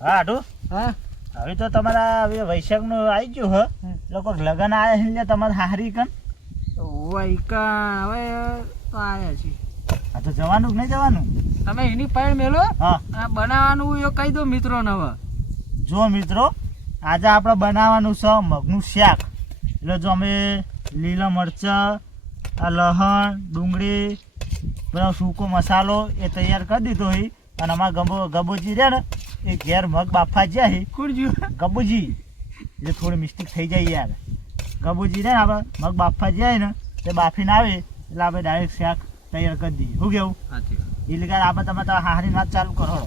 હા આટું હા હવે તો તમારા હવે વૈશાખનું આવી ગયું હ લોકો લગન આવ્યા છે ને તમારે હારી કન વૈકા હવે તો આયા છીએ. આ તો જવાનું કે નહીં જવાનું? તમે એની પાડ મેલો હા આ બનાવવાનું એ કહી દો મિત્રો ને હવે. જો મિત્રો આજે આપણે બનાવવાનું છે મગનું શાક. એટલે જો અમે લીલા મરચાં આ લસણ ડુંગળી બધો સૂકો મસાલો એ તૈયાર કરી દીધો હોય અને અમારા ગબોજી રહ્યા ને એ ઘેર મગ બાફા જ્યાં છે કોણ જ્યું? ગબુજી એટલે થોડી મિસ્ટેક થઈ જાય યાર. ગબુજી ને આપણે મગ બાફા જાય ને તે બાફીને આવે એટલે આપણે ડાયરેક્ટ શાક તૈયાર કરી દઈએ. શું કેવું? એટલે કે આપણે તમે તો હારી વાત ચાલુ કરો.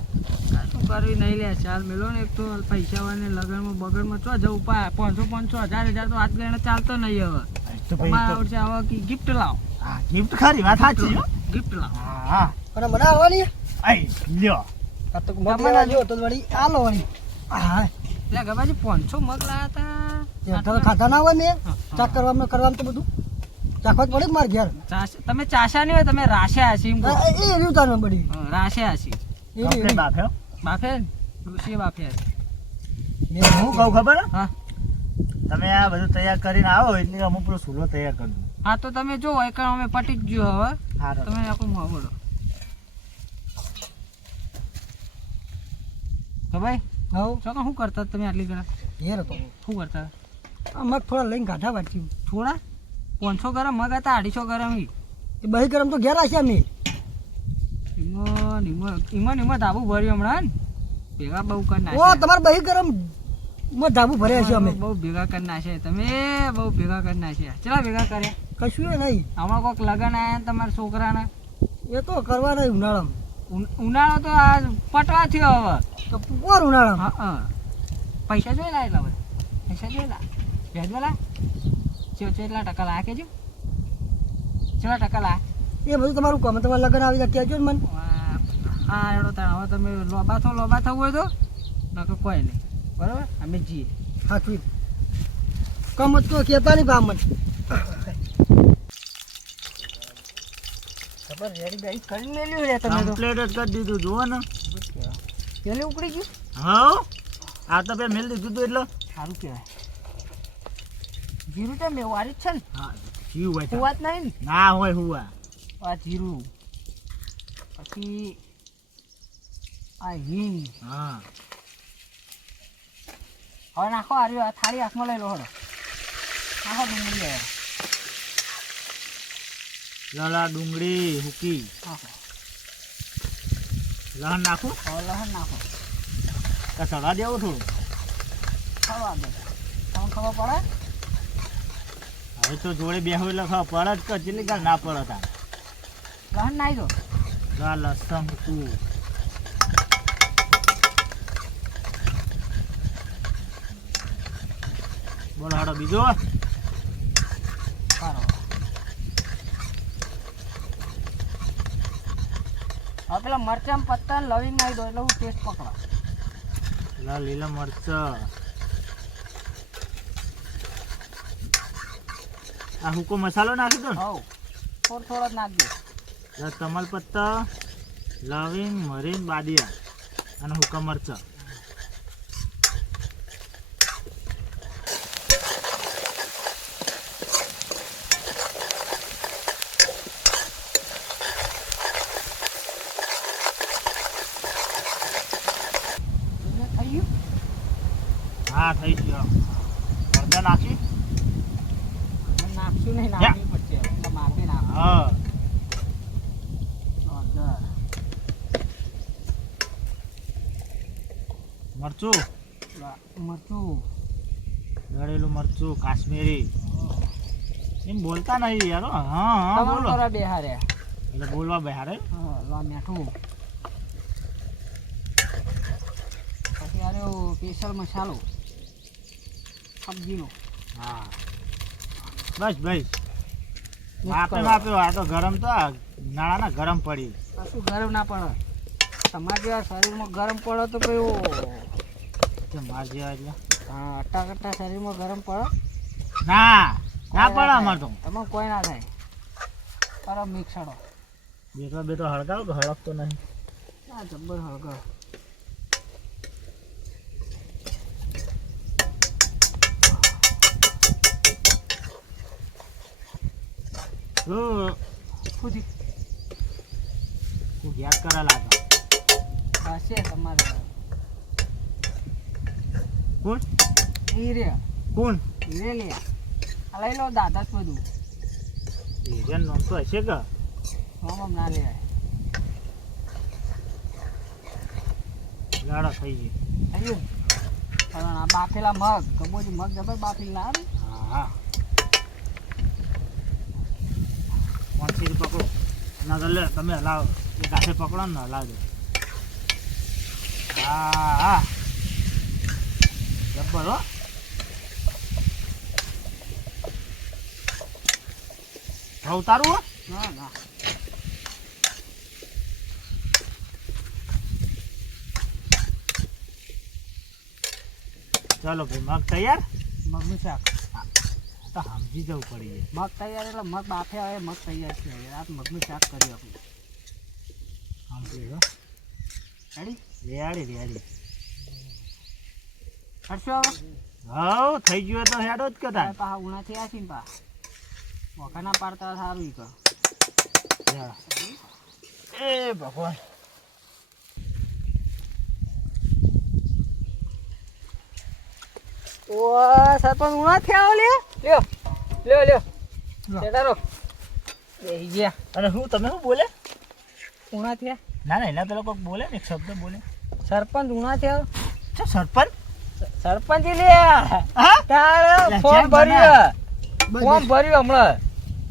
શું કરવી નહીં લે ચાલ મેલો ને. એક તો પૈસા વાળને લગનમાં બગડમાં ચો જવું 500 1000 તો આજ ગણે ચાલતો નહીં હવે. તો તમારા વર્ષે આવો કે ગિફ્ટ લાવો. હા ગિફ્ટ ખરી વાત સાચી. ગિફ્ટ લાવો. હા અને મને આવવાની આઈ લ્યો આ તો મગના જો તો વળી આલો વળી હા એટલે ગબાજી 500 મગ લાયા એ હતા. તમે ખાધા ના હોય મેં ચાક કરવામાં તો બધું ચાખવા જ પડે કે માર ઘેર તમે ચાશા નહીં હોય તમે રાશ્યા હશી એમ કહો. એ રહ્યું તારે બધી રાશ્યા હશી કમ્પ્લેટ બાફ્યો. બાફે ડોશી બાફે હશે. મેં હું કહું ખબર હે? હા તમે આ બધું તૈયાર કરીને આવો એટલે અમુક પેલો સૂલો તૈયાર કરી દઉં. હા તો તમે જો એક અમે પટી જ ગયો હવે. સારું તમે આખું બોલો તો ભાઈ હવ ચોકા શું કરતા તમે આટલી ઘણા ઘેર હતો શું કરતા? આ મગ થોડા લઈને કાઢા વાટકી થોડા 500 ગ્રામ મગ હતા 250 ગ્રામ એ બહી ગરમ તો ઘેર આશે અમે ઈમાં ધાબુ ભર્યું હમણાં ને ભેગા બહુ કરી ઓ નાખ્યા. તમારે બહી ગરમ માં ધાબુ ભર્યા છે અમે બહુ ભેગા કરી નાખ્યા તમે બહુ ભેગા કરી નાખ્યા. ચલા ભેગા કર્યા? કશું એ નહીં હમણાં કોઈક લગન આવ્યા ને તમારા છોકરાના. એ તો કરવા નહીં ઉનાળામાં ઉનાળો તો આ પટવા થયો હવે. તો કોર ઉનાળામાં હા પૈસા જોઈ લા એટલા પૈસા જોઈ લા વ્યાજવાલા કેટલા ટકા લા કેજો કેટલા ટકા લા એ બધું તમારું કામ તમારે લગન આવી જાય કહેજો ને મને હા એડો તાણ હવે તમે લોબા થવું હોય તો નકર કોઈ નહીં બરાબર અમે જઈએ. સાચું કામ જ તો કહેતા નહીં કામ જ ખબર રેડી બેડી કરી મેલ્યું રે તમે તો કમ્પ્લેટ જ કરી દીધું જુઓ ને. પેલે ઉપડી ગયું હા આ તો બે મેલ દીધું હતું એટલે સારું કહેવાય. જીરું તો મેવારી જ છે ને? હા જીવ હોય તો. વાત નહીં ને ના હોય હુવા. આ જીરું પછી આ હિંગ હા હવે નાખો આ થાળી હાથમાં લઈ લો હડો નાખો ડુંગળી લલા ડુંગળી હુકી નાખો લહણ નાખું હવે લસણ નાખો કે સડા દેવું થોડું. ખવા દો તમને ખબર પડે હવે તો જોડે બેહું એટલે ખબર પડે જ કે ચીલી કાલ ના પડે તાર. લસણ નાખી દો લસણ હુકું બોલો હાડો બીજો સારો હવે પેલા મરચાં પત્તા લવીને નાખી દો એટલે હું ટેસ્ટ પકડા. લીલા મરચ આ હુકો મસાલો નાખી દો ને. હવ થોડો જ નાખજો. તમાલપત્તા લવિંગ મરીન બાદિયા અને હુકા મરચા. થઈ ગયું? હા થઈ ગયો. હળદર નાખી. નાખશું નહીં નાખવી પડશે એટલે માપી નાખો. હા હળદર મરચું મરચું દળેલું મરચું કાશ્મીરી. એમ બોલતા નહીં યાર. હા હા તમામ બોલો કરો બેહારે. એટલે બોલવા બેહારે. હા લા મીઠું પછી આર્યો સ્પેશિયલ મસાલો સબ્જીનો. હા બસ બસ માપે માપ્યો. આ તો ગરમ તો આ નાળાના ગરમ પડી. કશું ગરમ ના પડે. તમારે જેવા શરીરમાં ગરમ પડે તો કયું માર જેવા એટલે અટ્ટા શરીરમાં ગરમ પડે ના ના પડે અમાર તો. એમાં કોઈ ના થાય. કરો મિક્સડો બેટો હળગાવ કે હળકતો નહીં. આ જબ્બર હળગર શું થયું? તું યાદ કરા લાગે હશે તમારે કોણ ઈ રે કોણ ઈ રે લે આ લઈ લો દાદા બધું એજન્ટ નામ તો હશે કે આમ ના લેવાય લાડા થઈ ગઈ થયું પણ આ બાફેલા મગ કબોજી મગ જબર બાફેલા આવે હા હા 500 પકડો ના તો લે તમે હલાવો એક હાથે પકડો ને હલાવજો હા હા જબ્બર હો હવે ઉતારું હો ના ના ચાલો ભાઈ મગ તૈયાર મગનું શાક તો સમજી જવું પડી મગ તૈયાર એટલે મગ બાફે આવે મગ તૈયાર છે આ મગનું શાક કર્યું આપણે સમજી હો રેડી રેડી રેડી કરશો હવે હવ થઈ ગયું તો હેડો જ કદા પાછા ઉણાથી આવીને પા મોકા ના પાડતા સારું ઈ કહો એ ભગવાન ઓ સરપંચ ઉણાથી આવો લ્યો લ્યો લ્યો ચેડારો બેહી ગયા અને હું તમે શું બોલે ઉણાથી ના ના એના પેલો કોઈક બોલે ને એક શબ્દ બોલે સરપંચ ઉણાથી આવો છે સરપંચ સરપંચ લે હા તારે ફોર્મ ભર્યું હમણાં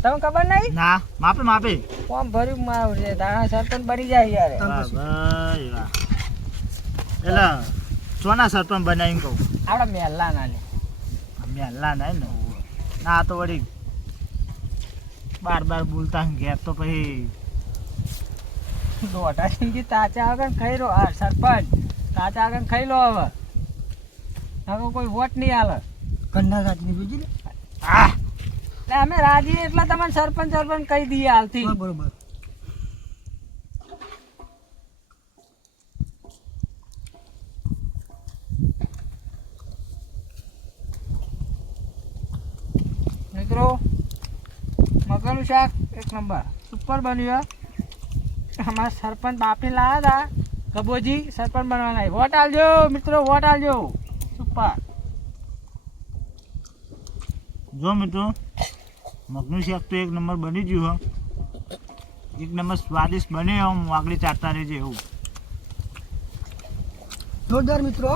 તમને ખબર નહીં ના માપે માપે ફોર્મ ભર્યું મારું છે તારા સરપંચ બની જાય યાર વાહ ભાઈ વાહ એટલે સોના સરપંચ બનાવીને કહું આપડા મહેલા ના લે અમે હલ્લા નહીં ને ના આ તો વળી બાર બોલતા ઘેર તો પછી દોઢા સિંગી તાચા આગળ ખાઈ લો આ સરપંચ તાચા આગળ ખાઈ લો હવે હવે કોઈ વોટ નહીં હાલે ઘરના રાજની જોજી ને આ એટલે અમે રાજી એટલે તમને સરપંચ કહી દઈએ હાલથી બરોબર મિત્રો મગનું શાક એક નંબર સુપર બન્યું અમારા સરપંચ બાપી લાવ્યા હતા કબોજી સરપંચ બનવાના વોટ આલજો મિત્રો વોટ આલજો સુપર જો મિત્રો મગનું શાક તો એક નંબર બની ગયું હો એક નંબર સ્વાદિષ્ટ બને આમ વાગડી ચાટતા રહેજે એવું જોરદાર મિત્રો